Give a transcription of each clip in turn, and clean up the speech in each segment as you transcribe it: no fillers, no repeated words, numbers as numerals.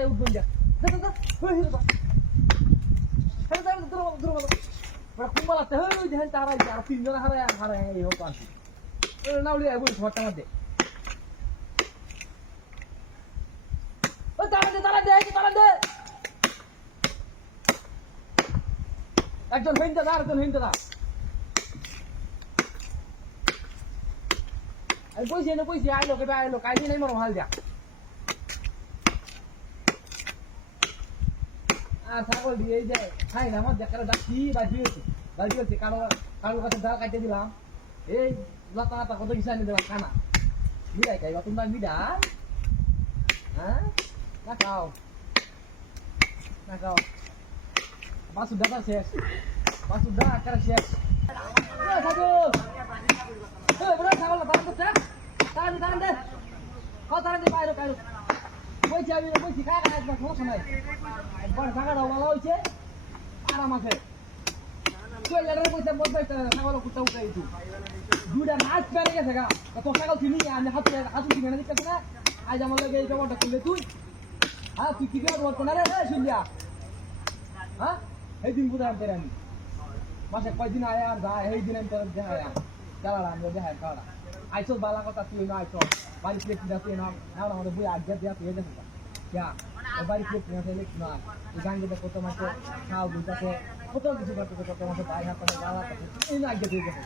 যায় উঠবেন যা কুম্বা লাগতে ওই দেখেন তারা আর তিনজন হারায় হারায় এই হোক আসি না উড়ে বলি ঘরটার মধ্যে তারা দে একজন হিন্দা দা একজন হিন্দা দা পয়সা আইলো কেটে আইলো কাইলে নাই মরম হাল যা আর ছাগল দিয়ে এই যে খাই না আমার দেখার ডাকি বাজি হয়েছে কালো কাছে ডাল কাটতে দিলাম এই লতা লতা কত কিছু আনি দিলাম খানা মিডাই খাইবা তোমরা মিডা হ্যাঁ না খাও বাসু দাদা শেষ আকার শেষ ছাগল বাস করছে তারা দে বাইরে বইছি আমি বইছি খাই একবার সমস্যা নাই একবার জায়গাটাও ভালো হয়েছে আরাম আছে পয়সা বদলাই ছাগল কুত্তা উঠে দিচ্ছি দুইটা নাচ পেরে গেছে গা তো ছাগল কিনি আমি হাতু কিনে না দিচ্ছি না আজ আমার লাগে এই জমাটা করলে তুই হ্যাঁ তুই কি করবো না রে শুনলিয়া হ্যাঁ এই দিন কোথায় পেরে আমি মাসে কয়দিন আয় আর যায় এই দিন আমি তোর দেখা চালালাম দেখা খাওয়া আইসো বালা কথা তুই না আইসো বাড়ি প্লেট কিনা তুই না আমাদের বই আজ্ঞা দেওয়া তুই দেখো বাড়ি প্লেট কিনা তুই লিখ না তুই গান যেটা কত মাসে খাও দুটাকে কত কিছু করতে কত মাসে বাইরে হাত গালা এই না আজ্ঞা তুই দেখো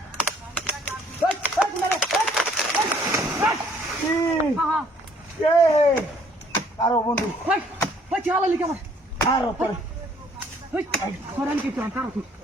আরো বন্ধু চালা লিখা আরো কিছু